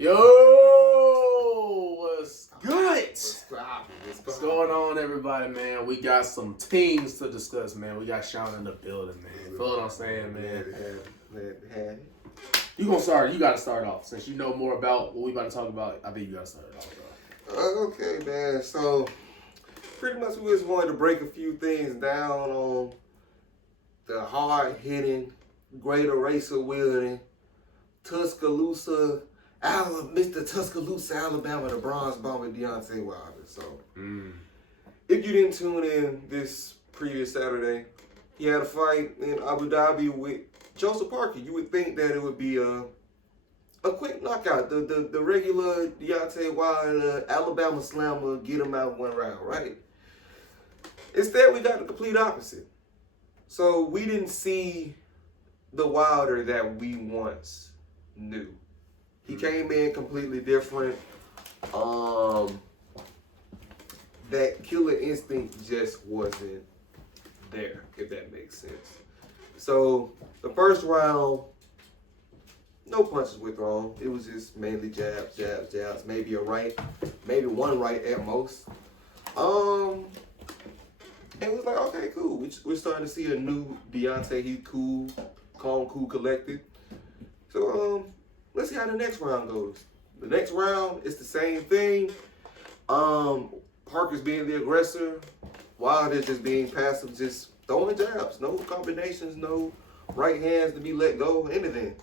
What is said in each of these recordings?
Yo, what's good? What's going on, everybody, man? We got some teams to discuss, man. We got Sean in the building, man. Feel what I'm saying, man? You gonna start? You gotta start off since you know more about what we about to talk about. I think you gotta start it off, bro. Okay, man. So pretty much we just wanted to break a few things down on the hard-hitting, greater racer wielding, Tuscaloosa, Mr. Tuscaloosa, Alabama, the bronze bomber Deontay Wilder. So, if you didn't tune in this previous Saturday, he had a fight in Abu Dhabi with Joseph Parker. You would think that it would be a quick knockout, the regular Deontay Wilder, Alabama slammer, get him out in one round, right? Instead, we got the complete opposite. So we didn't see the Wilder that we once knew. He came in completely different. That killer instinct just wasn't there, if that makes sense. So the first round, no punches were thrown. It was just mainly jabs, jabs, jabs. Maybe a right, maybe one right at most. And it was like, okay, cool. We're starting to see a new Deontay. He's cool, calm, cool, collected. So let's see how the next round goes. The next round, it's the same thing. Parker's being the aggressor. Wilder's just being passive, just throwing jabs. No combinations, no right hands to be let go, anything.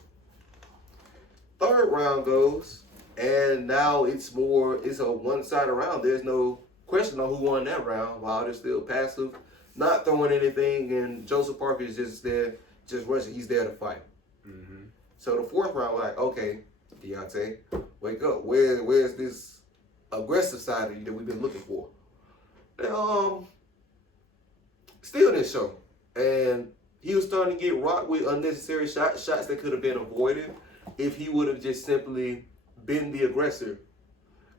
Third round goes, and now it's a one-sided round. There's no question on who won that round. Wilder's still passive, not throwing anything, and Joseph Parker is just there, just rushing. He's there to fight. So the fourth round, we're like, okay, Deontay, wake up. Where's this aggressive side of you that we've been looking for? And, still didn't show. And he was starting to get rocked with unnecessary shots that could have been avoided if he would have just simply been the aggressor.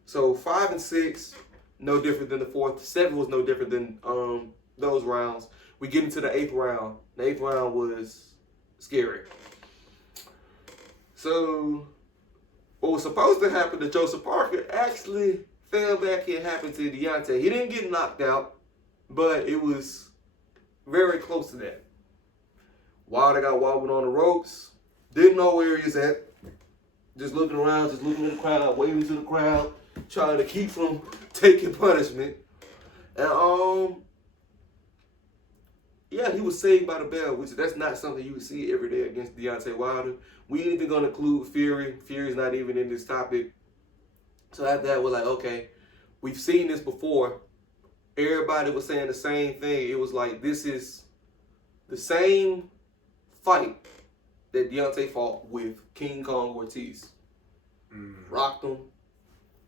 So 5 and 6, no different than the fourth. 7 was no different than those rounds. We get into the 8th round. The 8th round was scary. So what was supposed to happen to Joseph Parker actually fell back and happened to Deontay. He didn't get knocked out, but it was very close to that. Wilder got wobbled on the ropes. Didn't know where he was at. Just looking around, just looking at the crowd, waving to the crowd, trying to keep from taking punishment. And yeah, he was saved by the bell, which that's not something you would see every day against Deontay Wilder. We ain't even gonna include Fury. Fury's not even in this topic. So after that, we're like, okay, we've seen this before. Everybody was saying the same thing. It was like, this is the same fight that Deontay fought with King Kong Ortiz. Rocked him,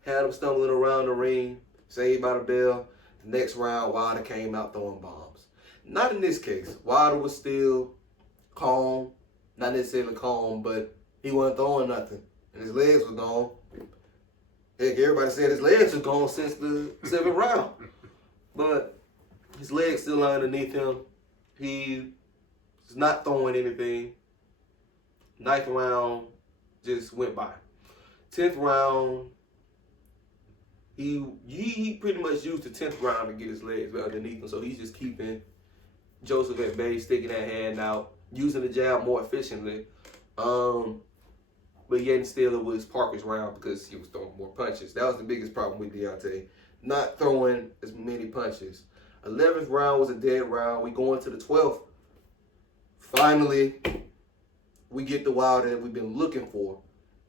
had him stumbling around the ring, saved by the bell. The next round, Wilder came out throwing bombs. Not in this case. Wilder was still calm. Not necessarily calm, but he wasn't throwing nothing. And his legs were gone. Heck, everybody said his legs were gone since the 7th round. But his legs still underneath him. He was not throwing anything. 9th round just went by. 10th round, he pretty much used the 10th round to get his legs underneath him. So he's just keeping Joseph at bay, sticking that hand out, using the jab more efficiently. But yet still it was Parker's round because he was throwing more punches. That was the biggest problem with Deontay, not throwing as many punches. 11th round was a dead round. We go into the 12th. Finally, we get the Wilder that we've been looking for.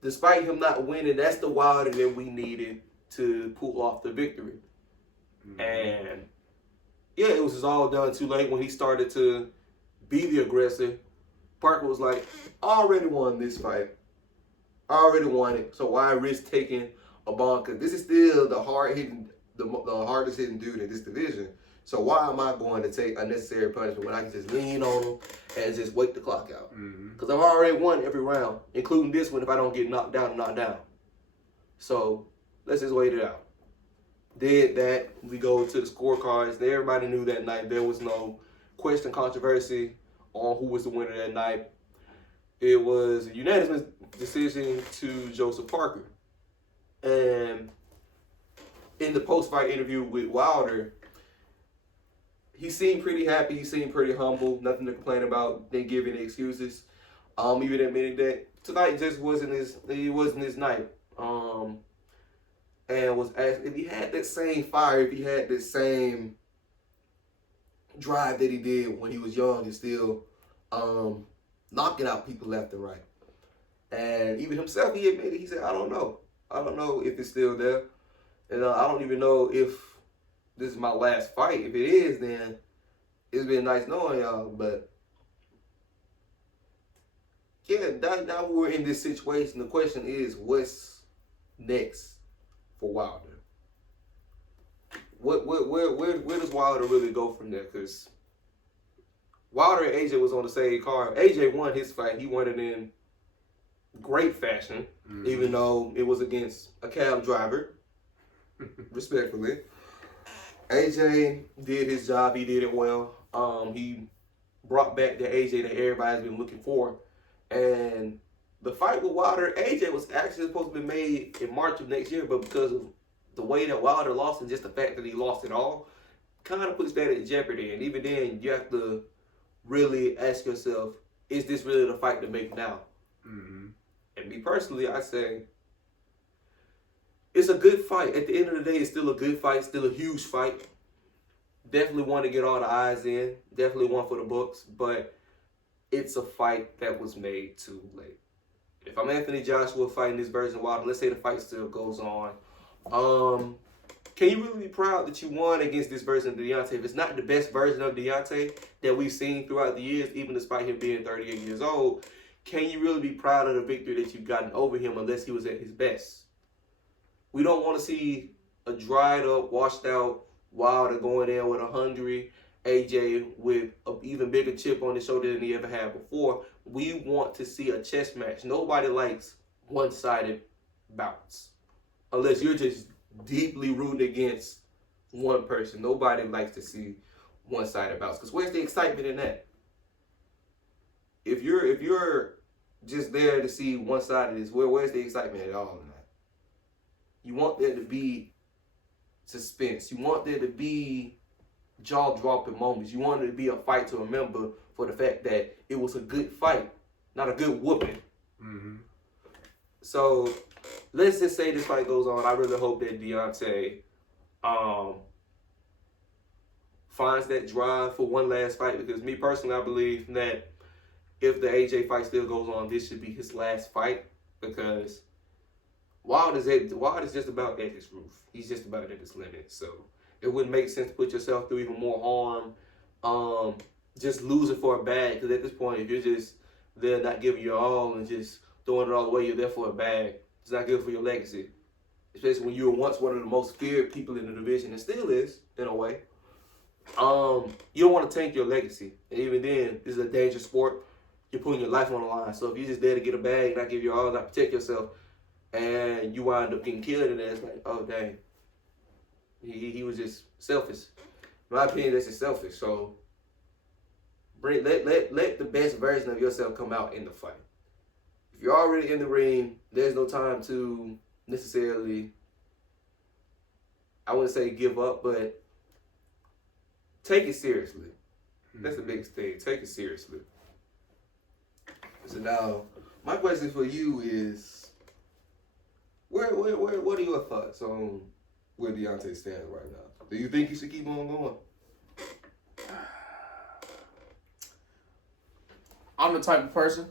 Despite him not winning, that's the Wilder that we needed to pull off the victory. And yeah, it was all done too late when he started to be the aggressor. Parker was like, I already won this fight. I already won it. So why risk taking a bomb? Because this is still the hardest hitting dude in this division. So why am I going to take unnecessary punishment when I can just lean on him and just wait the clock out? Because I've already won every round, including this one if I don't get knocked down. So let's just wait it out. Did that. We go to the scorecards. Everybody knew that night there was no question, controversy on who was the winner that night. It was a unanimous decision to Joseph Parker. And in the post-fight interview with Wilder, he seemed pretty happy. He seemed pretty humble. Nothing to complain about. Didn't give any excuses. Even admitting that tonight just wasn't his night. And was asked if he had that same fire, if he had that same drive that he did when he was young and still knocking out people left and right. And even himself, he admitted, he said, I don't know. I don't know if it's still there. And I don't even know if this is my last fight. If it is, then it's been nice knowing y'all. But yeah, now we're in this situation. The question is, what's next for Wilder? Where does Wilder really go from there? Because Wilder and AJ was on the same card. AJ won his fight. He won it in great fashion, even though it was against a cab driver. Respectfully, AJ did his job. He did it well. He brought back the AJ that everybody's been looking for. And the fight with Wilder, AJ was actually supposed to be made in March of next year, but because of the way that Wilder lost and just the fact that he lost it all, kind of puts that at jeopardy. And even then, you have to really ask yourself, is this really the fight to make now? Mm-hmm. And me personally, I say, it's a good fight. At the end of the day, it's still a good fight, still a huge fight. Definitely want to get all the eyes in. Definitely one for the books. But it's a fight that was made too late. If I'm Anthony Joshua fighting this version of Wilder, let's say the fight still goes on. Can you really be proud that you won against this version of Deontay? If it's not the best version of Deontay that we've seen throughout the years, even despite him being 38 years old, can you really be proud of the victory that you've gotten over him unless he was at his best? We don't want to see a dried up, washed out Wilder going in with a hungry AJ with an even bigger chip on his shoulder than he ever had before. We want to see a chess match. Nobody likes one-sided bouts. Unless you're just deeply rooting against one person. Nobody likes to see one-sided bouts. Because where's the excitement in that? If you're just there to see one-sided, where's the excitement at all in that? You want there to be suspense. You want there to be jaw-dropping moments. You want it to be a fight to remember for the fact that it was a good fight, not a good whooping. Mm-hmm. So let's just say this fight goes on. I really hope that Deontay finds that drive for one last fight, because me personally, I believe that if the AJ fight still goes on, this should be his last fight, because Wilder's just about at his roof. He's just about at his limit. So it wouldn't make sense to put yourself through even more harm, just losing for a bag. Because at this point, if you're just there not giving your all and just throwing it all away, you're there for a bag. It's not good for your legacy. Especially when you were once one of the most feared people in the division, and still is, in a way. You don't want to tank your legacy. And even then, this is a dangerous sport. You're putting your life on the line. So if you're just there to get a bag, not give your all, not protect yourself, and you wind up getting killed in there, it's like, oh, dang. He was just selfish. In my opinion, that's just selfish. So let the best version of yourself come out in the fight. If you're already in the ring, there's no time to necessarily, I wouldn't say give up, but take it seriously. That's the biggest thing. Take it seriously. So now, my question for you is, what are your thoughts on where Deontay stands right now? Do you think he should keep on going? I'm the type of person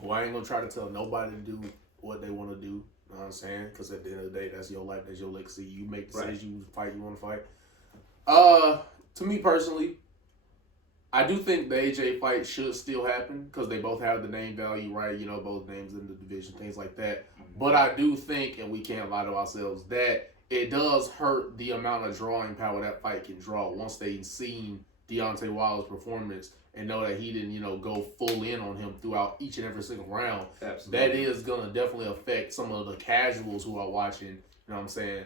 who I ain't gonna try to tell nobody to do what they want to do. You know what I'm saying? Because at the end of the day, that's your life, that's your legacy. You make decisions, you fight, you want to fight. To me personally, I do think the AJ fight should still happen because they both have the name value, right? You know, both names in the division, things like that. But I do think, and we can't lie to ourselves, that it does hurt the amount of drawing power that fight can draw once they've seen Deontay Wilder's performance and know that he didn't, go full in on him throughout each and every single round. Absolutely. That is going to definitely affect some of the casuals who are watching, you know what I'm saying,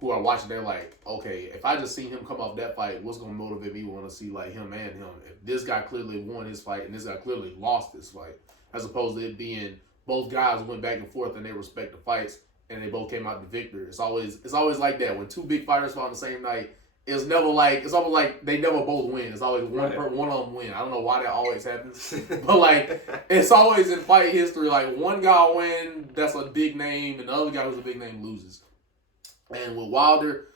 who are watching. They're like, okay, if I just seen him come off that fight, what's going to motivate me want to see like him and him? If this guy clearly won his fight and this guy clearly lost this fight, as opposed to it being both guys went back and forth in their respective fights and they both came out the victor. It's always like that. When two big fighters fight on the same night, it's never like, it's almost like they never both win. It's always one of them win. I don't know why that always happens. But like, it's always in fight history, like one guy win, that's a big name, and the other guy who's a big name loses. And with Wilder,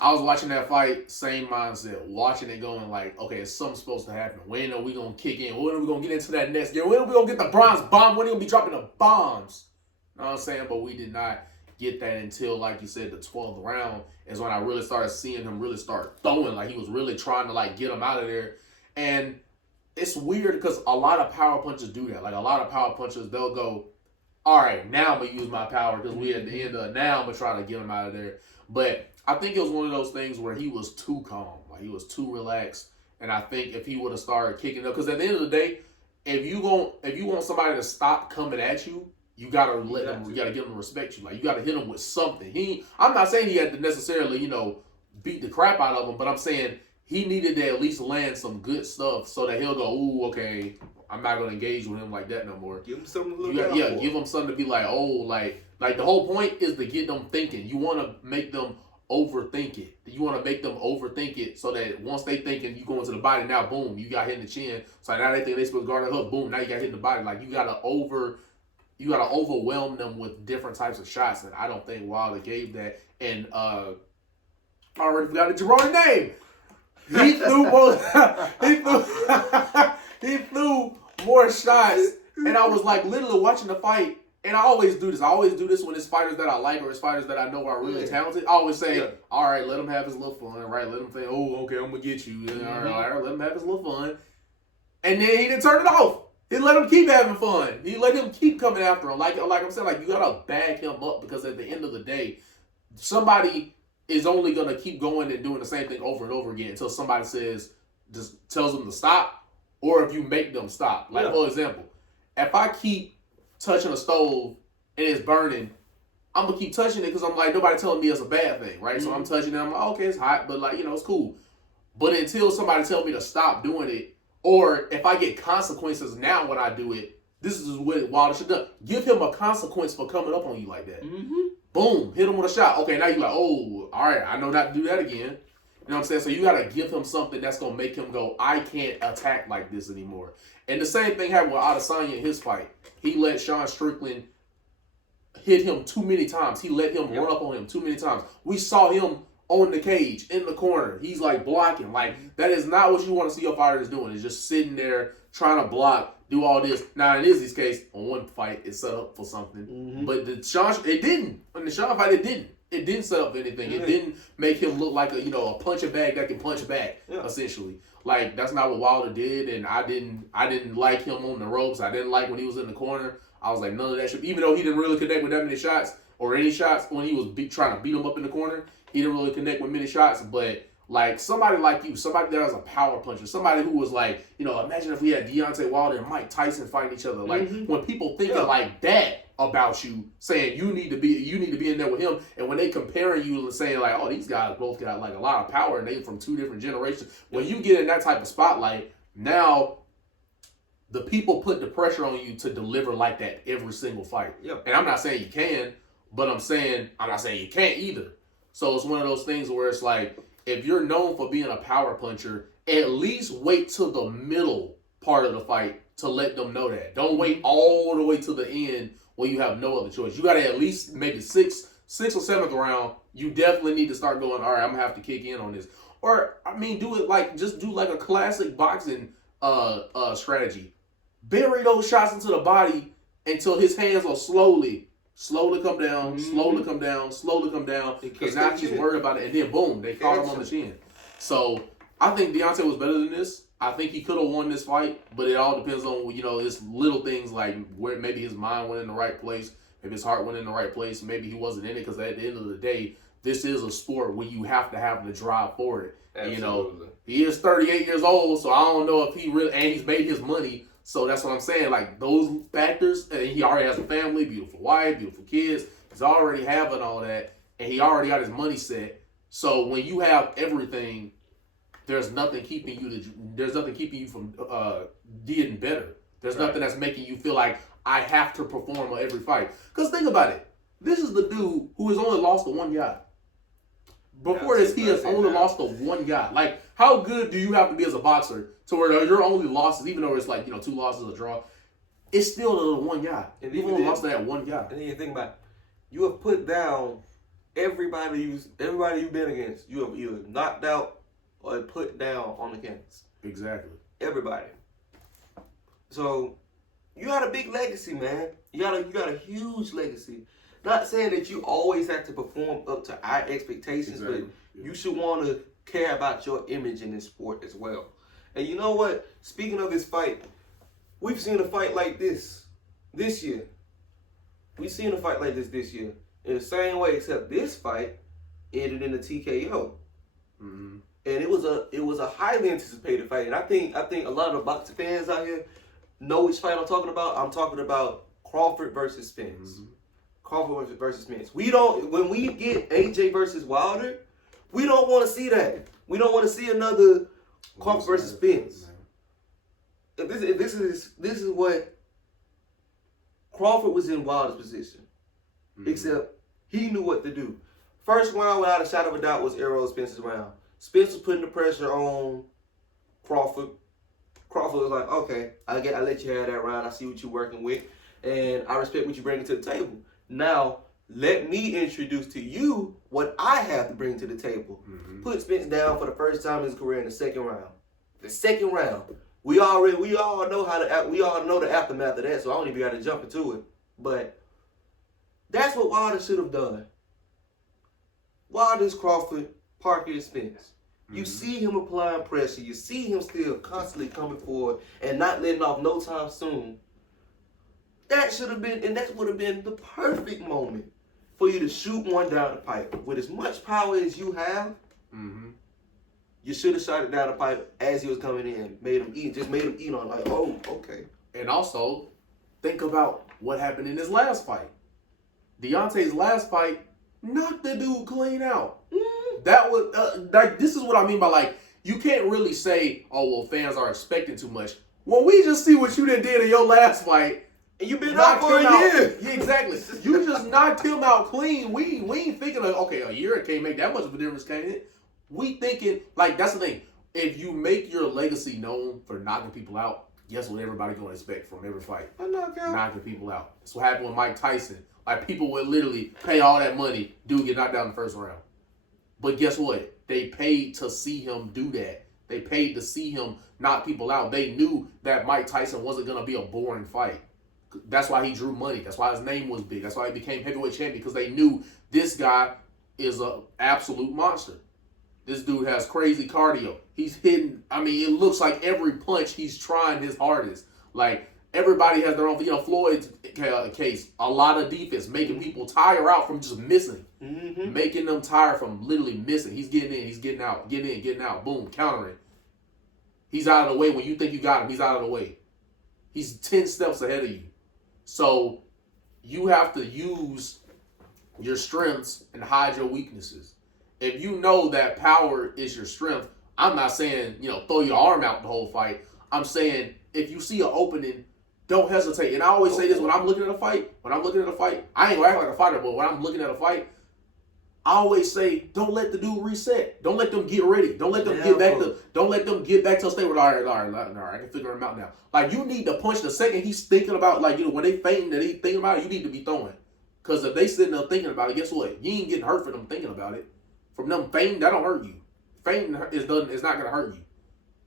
I was watching that fight, same mindset, watching it going like, okay, something's supposed to happen. When are we going to kick in? When are we going to get into that next game? When are we going to get the bronze bomb? When are we going to be dropping the bombs? You know what I'm saying? But we did not get that until, like you said, the 12th round is when I really started seeing him really start throwing. Like, he was really trying to, like, get him out of there. And it's weird because a lot of power punchers do that. Like, a lot of power punchers, they'll go, all right, now I'm going to use my power because we at the end of it. Now I'm going to try to get him out of there. But I think it was one of those things where he was too calm. Like, he was too relaxed. And I think if he would have started kicking up, because at the end of the day, if you want somebody to stop coming at you, you gotta let them. You gotta get them to respect you. Like, you gotta hit him with something. I'm not saying he had to necessarily, beat the crap out of him, but I'm saying he needed to at least land some good stuff so that he'll go, ooh, okay, I'm not gonna engage with him like that no more. Give him something to look out for. Give him something to be like, oh, like the whole point is to get them thinking. You want to make them overthink it. You want to make them overthink it so that once they thinking you go into the body, now boom, you got hit in the chin. So now they think they supposed to guard the hook, boom, now you got hit in the body. Like, you gotta overwhelm them with different types of shots, and I don't think Wilder gave that. And I already forgot the jabroni name. He threw more. he threw more shots, and I was like literally watching the fight. And I always do this. I always do this when it's fighters that I like or it's fighters that I know are really talented. I always say, all right, let him have his little fun, right? Let him think, oh, okay, I'm going to get you. All right, let him have his little fun. And then he didn't turn it off. He let him keep having fun. He let him keep coming after him. Like I'm saying, like, you got to back him up because at the end of the day, somebody is only going to keep going and doing the same thing over and over again until somebody just tells them to stop, or if you make them stop. Like, for example, if I keep touching a stove and it's burning, I'm gonna keep touching it because I'm like, nobody telling me it's a bad thing, right? So I'm touching it, I'm like, okay, it's hot, but like, it's cool. But until somebody tells me to stop doing it, or if I get consequences now when I do it, this is what Wilder should do. Give him a consequence for coming up on you like that. Boom, hit him with a shot. Okay, now you're like, oh, all right, I know not to do that again. You know what I'm saying? So you gotta give him something that's gonna make him go, I can't attack like this anymore. And the same thing happened with Adesanya in his fight. He let Sean Strickland hit him too many times. He let him run up on him too many times. We saw him on the cage, in the corner. He's like blocking. Like, that is not what you want to see your fighters doing. Is just sitting there trying to block, do all this. Now, in Izzy's case, on one fight, it set up for something. But it didn't. In the Sean fight, it didn't. It didn't set up anything. It didn't make him look like a punching bag that can punch back, essentially. Like, that's not what Wilder did, and I didn't like him on the ropes. I didn't like when he was in the corner. I was like, none of that shit. Even though he didn't really connect with that many shots, or any shots when he was trying to beat him up in the corner, he didn't really connect with many shots. But like, somebody like you, somebody that has a power puncher, somebody who was like, imagine if we had Deontay Wilder and Mike Tyson fighting each other. Like, when people thinking like that about you, saying you need to be in there with him, and when they comparing you and saying like, oh, these guys both got like a lot of power and they from two different generations. When you get in that type of spotlight, now the people put the pressure on you to deliver like that every single fight. And I'm not saying you can, but I'm not saying you can't either. So it's one of those things where it's like, if you're known for being a power puncher, at least wait till the middle part of the fight to let them know that. Don't wait all the way to the end when you have no other choice. You got to at least maybe sixth or seventh round, you definitely need to start going, all right, I'm going to have to kick in on this. Or, do it like, just do like a classic boxing strategy. Bury those shots into the body until his hands will slowly come down, slowly come down, slowly come down. Because now he's worried about it. And then, boom, they caught him on the chin. So, I think Deontay was better than this. I think he could have won this fight, but it all depends on, it's little things like where maybe his mind went in the right place, maybe his heart went in the right place, maybe he wasn't in it, because at the end of the day, this is a sport where you have to have the drive for it. Absolutely. He is 38 years old, so I don't know if he really, and he's made his money, so that's what I'm saying, like those factors, and he already has a family, beautiful wife, beautiful kids, he's already having all that, and he already got his money set, so when you have everything, there's nothing keeping you from getting better. There's nothing that's making you feel like I have to perform on every fight. Because think about it. This is the dude who has only lost to one guy. Before this, he has only lost to one guy. Like, how good do you have to be as a boxer to where your only losses, even though it's like, 2 losses, a draw, it's still the one guy. And you've only lost to that one guy. And then you think about it, you have put down everybody you've been against. You have either knocked out or put down on the canvas. Exactly. Everybody. So you got a big legacy, man. You got a huge legacy. Not saying that you always have to perform up to our expectations, but you should want to care about your image in this sport as well. And you know what? Speaking of this fight, we've seen a fight like this year. We've seen a fight like this year in the same way, except this fight ended in a TKO. Mm-hmm. And it was a highly anticipated fight. And I think a lot of the boxing fans out here know which fight I'm talking about. I'm talking about Crawford versus Spence. Mm-hmm. Crawford versus Spence. When we get AJ versus Wilder, we don't want to see that. We don't want to see another Crawford versus Spence. This is what Crawford was in Wilder's position. Mm-hmm. Except he knew what to do. First round, without a shadow of a doubt, was Errol Spence's round. Spence was putting the pressure on Crawford. Crawford was like, okay, I let you have that round. I see what you're working with. And I respect what you're bringing to the table. Now, let me introduce to you what I have to bring to the table. Mm-hmm. Put Spence down for the first time in his career in the second round. The second round. We all know the aftermath of that, so I don't even got to jump into it. But that's what Wilder should have done. Wilder's Crawford, Parker, and Spence. Mm-hmm. You see him applying pressure. You see him still constantly coming forward and not letting off no time soon. That should have been, and that would have been the perfect moment for you to shoot one down the pipe. With as much power as you have, mm-hmm. you should have shot it down the pipe as he was coming in. Made him eat on like, oh, okay. And also, think about what happened in his last fight. Deontay's last fight knocked the dude clean out. Mm-hmm. That was, this is what I mean by, like, you can't really say, oh, well, fans are expecting too much. When we just see what you did in your last fight, and you've been out for a year. Yeah, exactly. You just knocked him out clean. We ain't thinking of, okay, a year it can't make that much of a difference, can it? We thinking, like, that's the thing. If you make your legacy known for knocking people out, guess what everybody gonna expect from every fight? Knocking people out. That's what happened with Mike Tyson. Like, people would literally pay all that money, dude get knocked out in the first round. But guess what? They paid to see him do that. They paid to see him knock people out. They knew that Mike Tyson wasn't gonna be a boring fight. That's why he drew money. That's why his name was big. That's why he became heavyweight champion, because they knew this guy is an absolute monster. This dude has crazy cardio. He's hitting, I mean, it looks like every punch he's trying his hardest. Like, everybody has their own, Floyd's case, a lot of defense, making people tire out from just missing. Mm-hmm. Making them tired from literally missing. He's getting in, he's getting out, getting in, getting out, boom, countering. He's out of the way. When you think you got him, he's out of the way. He's 10 steps ahead of you. So you have to use your strengths and hide your weaknesses. If you know that power is your strength, I'm not saying, throw your arm out the whole fight. I'm saying if you see an opening, don't hesitate. And I always say this when I'm looking at a fight. I ain't gonna act like a fighter, but when I'm looking at a fight, I always say, don't let the dude reset. Don't let them get ready. Don't let them get back to a state where, all right, I can figure him out now. Like, you need to punch the second he's thinking about, when they fainting that he's thinking about it, you need to be throwing. Because if they sitting there thinking about it, guess what? You ain't getting hurt for them thinking about it. From them fainting, that don't hurt you. Fainting is not going to hurt you.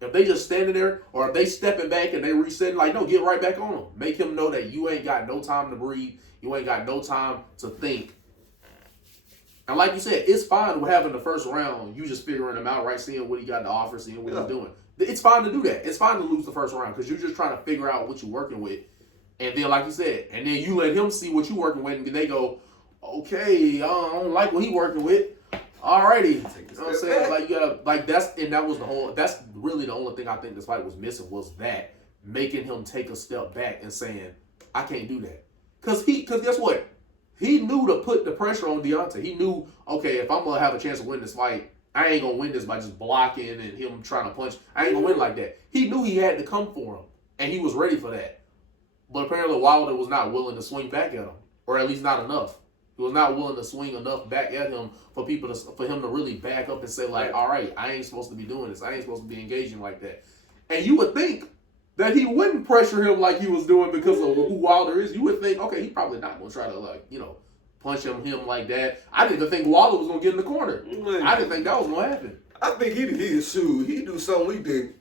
If they just standing there, or if they stepping back and they resetting, no, get right back on them. Make him know that you ain't got no time to breathe. You ain't got no time to think. And like you said, it's fine with having the first round. You just figuring him out, right? Seeing what he got to offer, seeing what he's doing. It's fine to do that. It's fine to lose the first round because you're just trying to figure out what you're working with. And then, like you said, and then you let him see what you're working with, and they go, okay, I don't like what he's working with. Alrighty. You know what I'm saying? That's really the only thing I think this fight was missing, was that. Making him take a step back and saying, I can't do that. Because guess what? He knew to put the pressure on Deontay. He knew, okay, if I'm going to have a chance to win this fight, I ain't going to win this by just blocking and him trying to punch. I ain't going to win like that. He knew he had to come for him, and he was ready for that. But apparently Wilder was not willing to swing back at him, or at least not enough. He was not willing to swing enough back at him for him to really back up and say like, all right, I ain't supposed to be doing this. I ain't supposed to be engaging like that. And you would think that he wouldn't pressure him like he was doing because of who Wilder is. You would think, okay, he's probably not going to try to punch him like that. I didn't even think Wilder was going to get in the corner. I didn't think that was going to happen. I think he'd do something we did.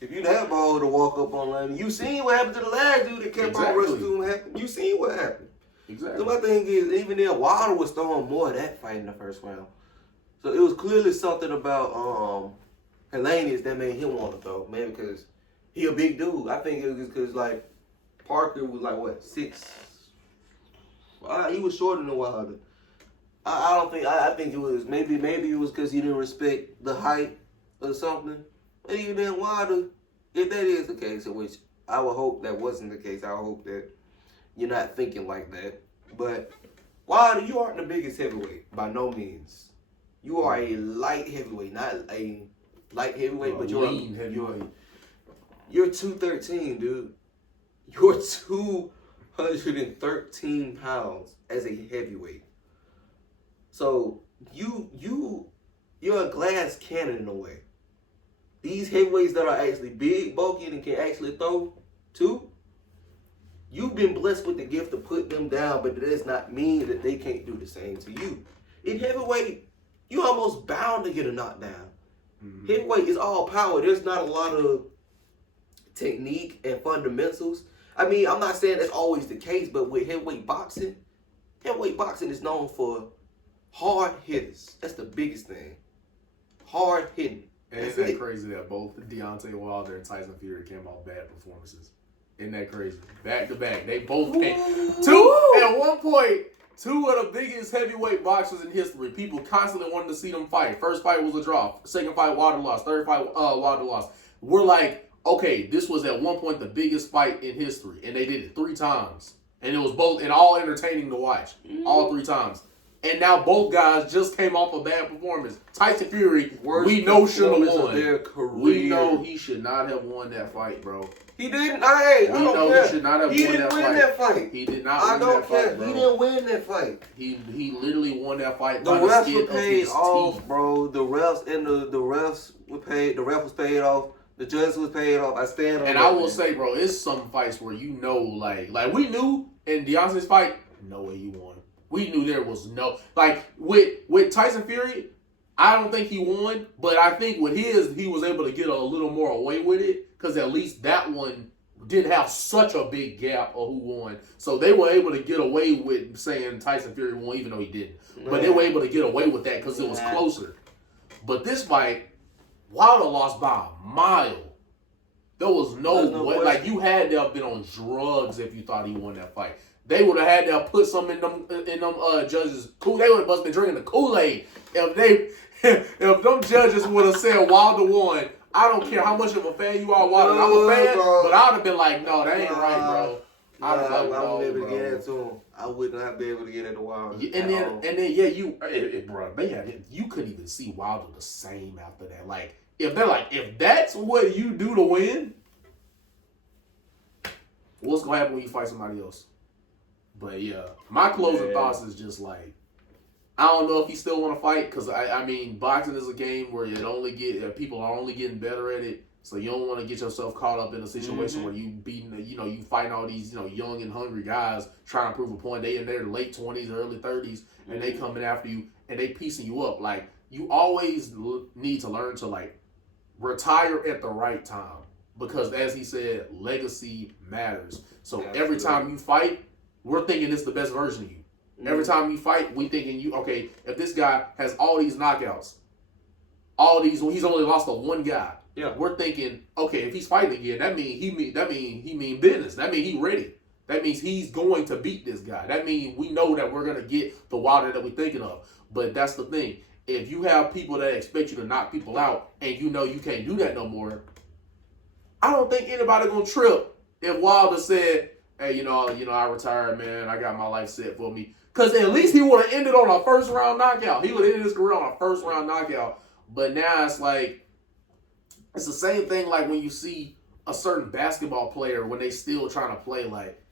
If you that ball to walk up on line, you seen what happened to the last dude that kept on rushing to him. You seen what happened. Exactly. So my thing is, even then, Wilder was throwing more of that fight in the first round. So it was clearly something about Helenius that made him want to throw, man, because he a big dude. I think it was because like Parker was like what 6. He was shorter than Wilder. I don't think. I think it was maybe it was because he didn't respect the height or something. And even then, Wilder, if that is the case, in which I would hope that wasn't the case, I would hope that you're not thinking like that. But Wilder, you aren't the biggest heavyweight by no means. You are a light heavyweight, not a light heavyweight, but you're lean heavyweight. You're 213, dude. You're 213 pounds as a heavyweight. So you're a glass cannon in a way. These heavyweights that are actually big, bulky, and can actually throw too, you've been blessed with the gift to put them down, but that does not mean that they can't do the same to you. In heavyweight, you're almost bound to get a knockdown. Mm-hmm. Heavyweight is all power. There's not a lot of technique and fundamentals. I mean, I'm not saying that's always the case, but with heavyweight boxing is known for hard hitters. That's the biggest thing. Hard hitting. And isn't that crazy that both Deontay Wilder and Tyson Fury came off bad performances? Isn't that crazy? Back to back. They both came. At one point, 2 of the biggest heavyweight boxers in history. People constantly wanted to see them fight. First fight was a draw. Second fight, Wilder lost. Third fight, Wilder lost. We're like, okay, this was at one point the biggest fight in history. And they did it 3 times. And it was both, and all entertaining to watch. All 3 times. And now both guys just came off a bad performance. Tyson Fury, we know should have won. We know he should not have won that fight, bro. He didn't. I don't care. He should not have won that fight. He did not win that fight, bro. He didn't win that fight. He literally won that fight by the skin of his teeth. Bro. The refs and the refs were paid. The ref was paid off. The judge was paid off. I stand on that. And I will say, bro, it's some fights where you know, like we knew in Deontay's fight, no way he won. We knew there was no, like, with Tyson Fury, I don't think he won, but I think with his, he was able to get a little more away with it, because at least that one didn't have such a big gap of who won. So they were able to get away with saying Tyson Fury won, even though he didn't. But they were able to get away with that because it was closer. But this fight, Wilder lost by a mile. There was no way. Like, you had to have been on drugs if you thought he won that fight. They would have had to put some in them judges. They would have must been drinking the Kool-Aid if them judges would have said Wilder won. I don't care how much of a fan you are, Wilder. I'm a fan, but I would have been like, no, that ain't right, bro. I wouldn't be able to get it to him. I would not be able to get it to Wilder. And then, bro, you couldn't even see Wilder the same after that. Like, if that's what you do to win, what's gonna happen when you fight somebody else? But yeah, my closing thoughts is just like, I don't know if he still want to fight, because I mean, boxing is a game where people are only getting better at it. So you don't want to get yourself caught up in a situation where you you fighting all these young and hungry guys trying to prove a point. They in their late 20s, early 30s, and they coming after you and they piecing you up. Like, you always need to learn to retire at the right time, because as he said, legacy matters. So every time you fight, we're thinking it's the best version of you. Every time you fight, we thinking if this guy has all these knockouts, he's only lost to one guy. Yeah. We're thinking, okay, if he's fighting again, that mean he mean business. That mean he ready. That means he's going to beat this guy. That means we know that we're gonna get the Wilder that we're thinking of. But that's the thing. If you have people that expect you to knock people out and you know you can't do that no more, I don't think anybody gonna trip if Wilder said, hey, I retired, man. I got my life set for me. Because at least he would have ended on a first-round knockout. He would have ended his career on a first-round knockout. But now it's like, it's the same thing like when you see a certain basketball player when they still trying to play, like,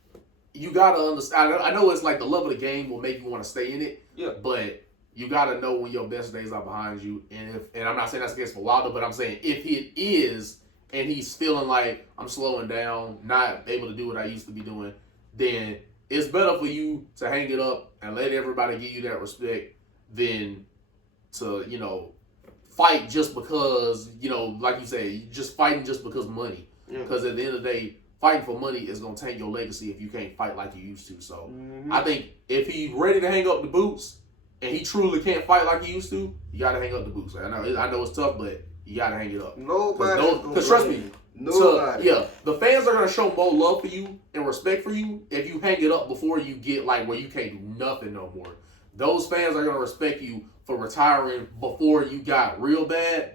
you gotta understand. I know it's like the love of the game will make you want to stay in it. Yeah. But you gotta know when your best days are behind you. And I'm not saying that's the case for Wilder, but I'm saying if it is, and he's feeling like I'm slowing down, not able to do what I used to be doing, then it's better for you to hang it up and let everybody give you that respect than to, fight just because, like you say, just fighting just because money. Because at the end of the day, fighting for money is going to tank your legacy if you can't fight like you used to. So I think if he's ready to hang up the boots and he truly can't fight like he used to, you got to hang up the boots. I know it's tough, but you got to hang it up. Because trust me, the fans are going to show more love for you and respect for you if you hang it up before you get like where you can't do nothing no more. Those fans are going to respect you for retiring before you got real bad.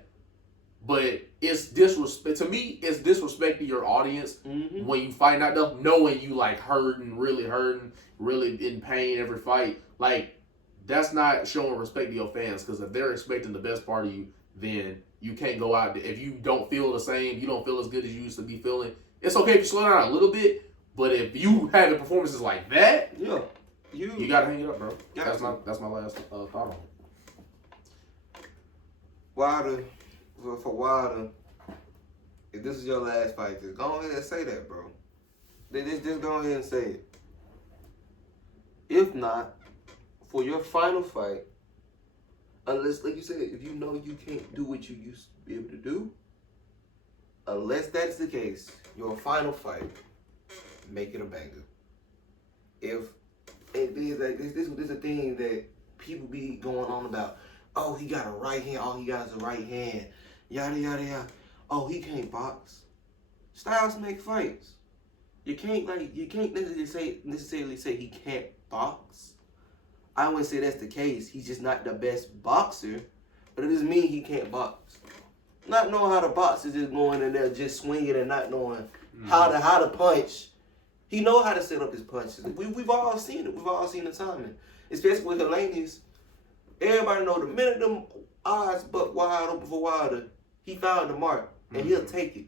But it's disrespect to me. It's disrespecting your audience when you fight not them, knowing you like hurting, really in pain every fight. Like that's not showing respect to your fans because if they're expecting the best part of you, then you can't go out there. If you don't feel the same, you don't feel as good as you used to be feeling. It's okay if you slow down a little bit, but if you having performances like that, you gotta hang it up, bro. That's my last thought on it. Wilder. For Wilder, if this is your last fight, just go ahead and say that, bro. Just go ahead and say it. If not, for your final fight, unless, like you said, if you know you can't do what you used to be able to do, unless that's the case, your final fight, make it a banger. If it is like this is a thing that people be going on about. Oh, he got a right hand. All he got is a right hand. Yada, yada, yada. Oh, he can't box. Styles make fights. You can't necessarily say he can't box. I wouldn't say that's the case. He's just not the best boxer. But it doesn't mean he can't box. Not knowing how to box is just going in there just swinging and not knowing how to punch. He know how to set up his punches. We've all seen it. We've all seen the timing. Especially with Hellenius. Everybody know the minute them eyes buck wide open for Wilder, he found the mark, and he'll take it.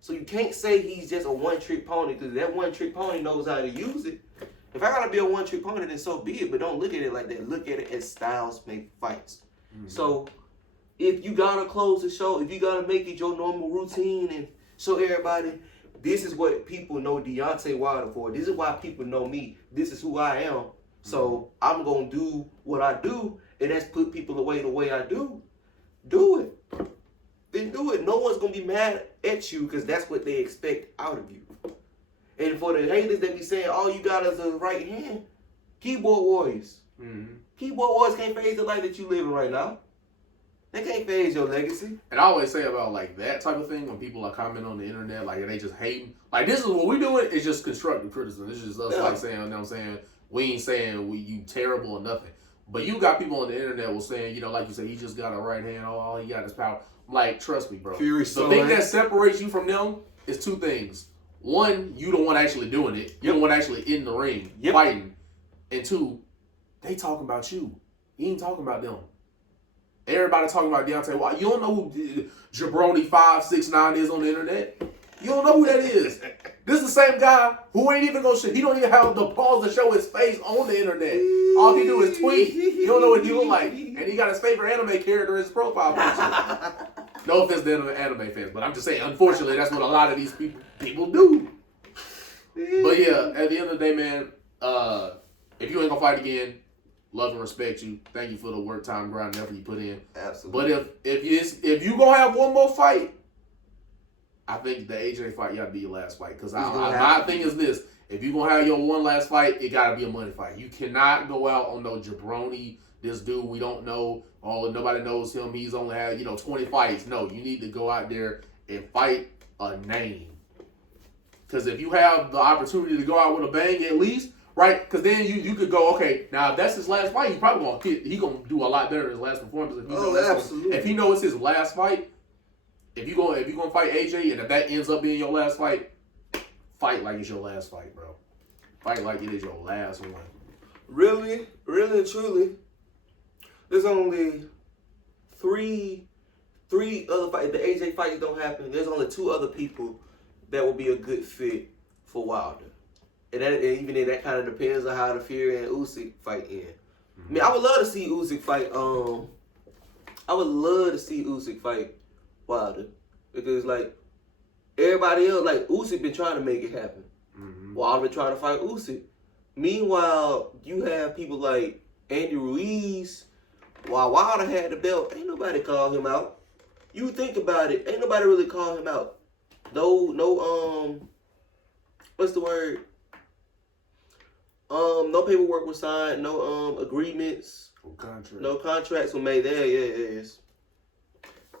So you can't say he's just a one-trick pony, because that one-trick pony knows how to use it. If I gotta be a one-trick pony, then so be it, but don't look at it like that. Look at it as styles make fights. So if you gotta close the show, if you gotta make it your normal routine and show everybody, this is what people know Deontay Wilder for. This is why people know me. This is who I am. So I'm going to do what I do, and that's put people away the way I do. Do it. Then do it. No one's going to be mad at you because that's what they expect out of you. And for the haters that be saying, all you got is a right hand, keyboard warriors. Keyboard warriors can't phase the life that you living right now. They can't phase your legacy. And I always say about like that type of thing when people are commenting on the internet, like they just hating. Like this is what we doing. It's just constructive criticism. This is just us like saying, you know what I'm saying? We ain't saying you terrible or nothing. But you got people on the internet will saying, like you said, he just got a right hand. Oh, all he got is power. Like, trust me, bro. The thing that separates you from them is two things. One, you the one actually doing it. You're the one actually in the ring fighting. And two, they talking about you. He ain't talking about them. Everybody talking about Deontay Wilder. You don't know who Jabroni 569 is on the internet. You don't know who that is. This is the same guy who ain't even gonna shit. He don't even have the balls to show his face on the internet. All he do is tweet. You don't know what he look like. And he got his favorite anime character in his profile picture. No offense to anime fans, but I'm just saying, unfortunately, that's what a lot of these people do. But yeah, at the end of the day, man, if you ain't gonna fight again, love and respect you. Thank you for the work, time, grind, and effort you put in. Absolutely. But if you gonna have one more fight, I think the AJ fight gotta be your last fight. Because my thing is this: if you gonna have your one last fight, it gotta be a money fight. You cannot go out on no jabroni. This dude we don't know. Nobody knows him. He's only had 20 fights. No, you need to go out there and fight a name. Because if you have the opportunity to go out with a bang, at least. Right, because then you could go, okay, now if that's his last fight, he probably gonna hit. He gonna do a lot better in his last performance. If he knows it's his last fight, if you gonna fight AJ, and if that ends up being your last fight, fight like it's your last fight, bro. Fight like it is your last one. Really, really and truly, there's only three other fights. The AJ fights don't happen. There's only two other people that will be a good fit for Wilder. and even then, that kind of depends on how the Fury and Usyk fight in. I mean, I would love to see Usyk fight. I would love to see Usyk fight Wilder because like everybody else, like Usyk been trying to make it happen. Wilder been trying to fight Usyk. Meanwhile, you have people like Andy Ruiz. While Wilder had the belt, ain't nobody called him out. You think about it, ain't nobody really called him out. No, what's the word? No paperwork was signed, no agreements, no contracts were made. There, yes.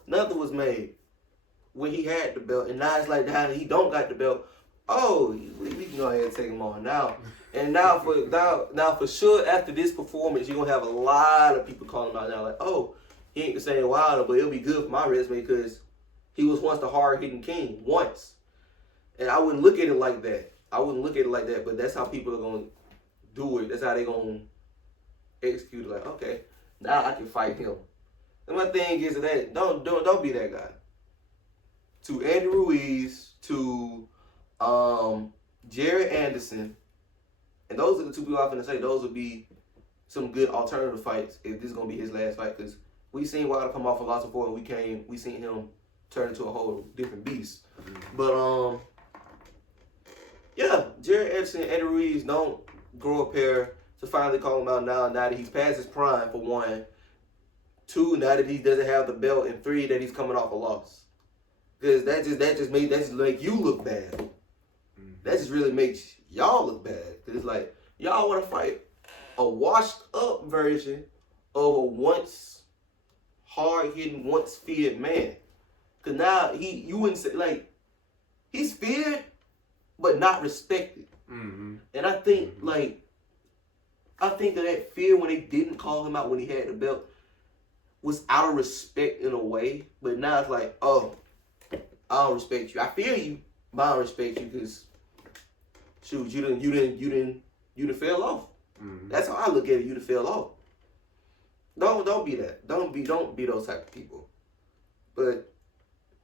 Nothing was made when he had the belt, and now it's like now he don't got the belt. Oh, we can go ahead and take him on now. And now for sure, after this performance, you're gonna have a lot of people calling him out now, like, oh, he ain't the same Wilder, but it'll be good for my resume because he was once the hard-hitting king, once. And I wouldn't look at it like that. But that's how people are gonna do it. That's how they gonna execute it. Like, okay, now I can fight him. And my thing is that don't be that guy. To Andy Ruiz, to Jared Anderson, and those are the two people I'm gonna say. Those would be some good alternative fights if this is gonna be his last fight. Because we seen Wilder come off a loss before, and we seen him turn into a whole different beast. But yeah, Jared Anderson and Andy Ruiz don't grow a pair to finally call him out now that he's past his prime, for one. Two, now that he doesn't have the belt, and three, that he's coming off a loss. Because that just make you look bad. That just really makes y'all look bad. Because it's like, y'all want to fight a washed up version of a once hard-hitting, once feared man. Because now you wouldn't say, like, he's feared, but not respected. And I think, that fear when they didn't call him out when he had the belt was out of respect in a way. But now it's like, oh, I don't respect you. I fear you, but I don't respect you because, shoot, you didn't fell off. That's how I look at it. You done fell off. Don't be that. Don't be those type of people. But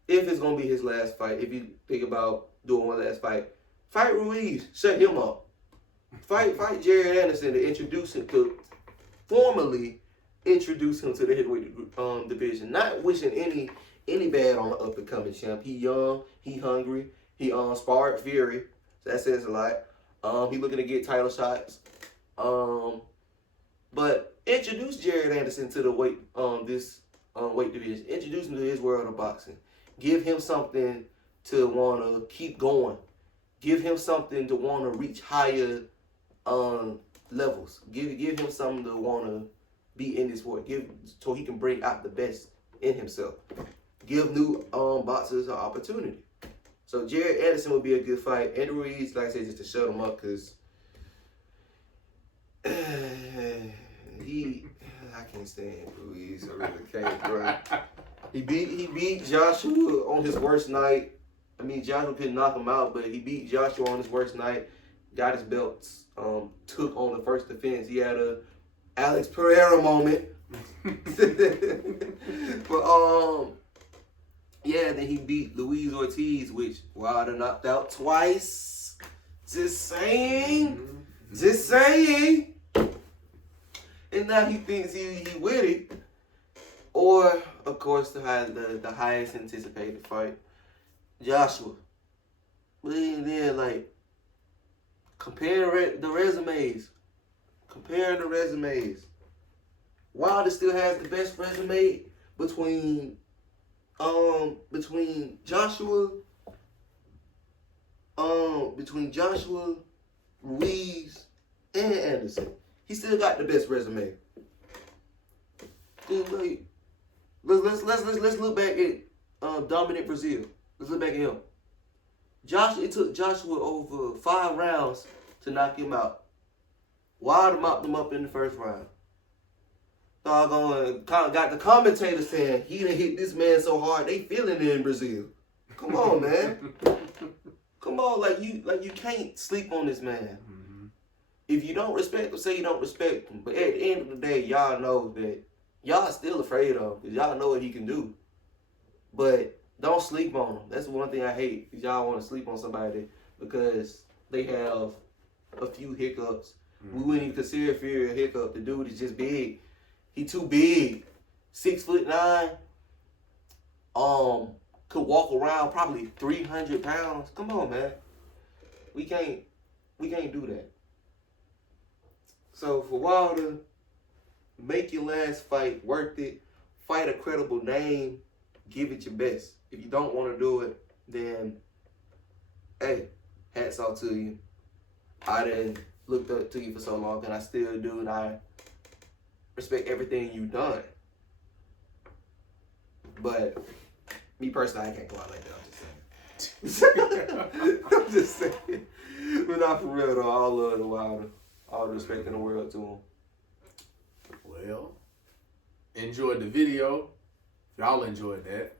if it's gonna be his last fight, if you think about doing one last fight Ruiz, shut him up. Fight Jared Anderson to formally introduce him to the heavyweight division. Not wishing any bad on the up and coming champ. He young, he hungry, he sparred Fury. That says a lot. He looking to get title shots. But introduce Jared Anderson to the weight division. Introduce him to his world of boxing. Give him something to want to keep going. Give him something to want to reach higher levels. Give him something to want to be in this sport. So he can bring out the best in himself. Give new boxers an opportunity. So Jared Anderson would be a good fight. Andy Ruiz, like I said, just to shut him up because I can't stand Ruiz. I really can't, bro. He beat Joshua on his worst night. I mean, Joshua couldn't knock him out, but he beat Joshua on his worst night. Got his belts. Took on the first defense. He had a Alex Pereira moment. But yeah, then he beat Luis Ortiz, which Wilder knocked out twice. Just saying. And now he thinks he with it. Or, of course, the highest anticipated fight, Joshua. But then, like, comparing the resumes. Wilder still has the best resume between Joshua, Ruiz, and Anderson. He still got the best resume. Then, like, let's look back at Dominic Brazil. Let's look back at him. It took Joshua over 5 rounds to knock him out. Wilder mopped him up in the first round. Got the commentators saying he done hit this man so hard they feeling it in Brazil. Come on, man. Come on, like you can't sleep on this man. If you don't respect him, say you don't respect him. But at the end of the day, y'all know that y'all still afraid of him because y'all know what he can do. But don't sleep on him. That's one thing I hate. Is y'all want to sleep on somebody because they have a few hiccups. We wouldn't even consider Fury a hiccup. The dude is just big. He too big. 6'9". Could walk around probably 300 pounds. Come on, man. We can't do that. So for Wilder, make your last fight worth it. Fight a credible name. Give it your best. If you don't want to do it, then hey, hats off to you. I done looked up to you for so long, and I still do, and I respect everything you've done. But me personally, I can't go out like that. I'm just saying. I'm just saying. But not for real though. All love to Wilder. All the respect in the world to him. Well, enjoyed the video. If y'all enjoyed that,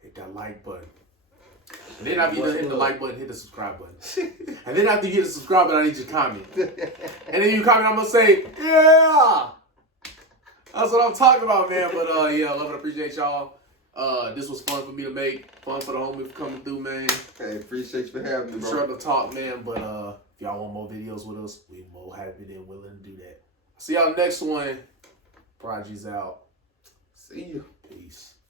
hit that like button. And then after you done hit the like button, hit the subscribe button. And then after you hit the subscribe button, I need you to comment. And then you comment, I'm going to say, yeah! That's what I'm talking about, man. But yeah, I love and appreciate y'all. This was fun for me to make. Fun for the homie for coming through, man. Hey, appreciate you for having me, bro. Sure to talk, man. But if y'all want more videos with us, we're more happy than willing to do that. See y'all next one. Prodigy's out. See you. Peace.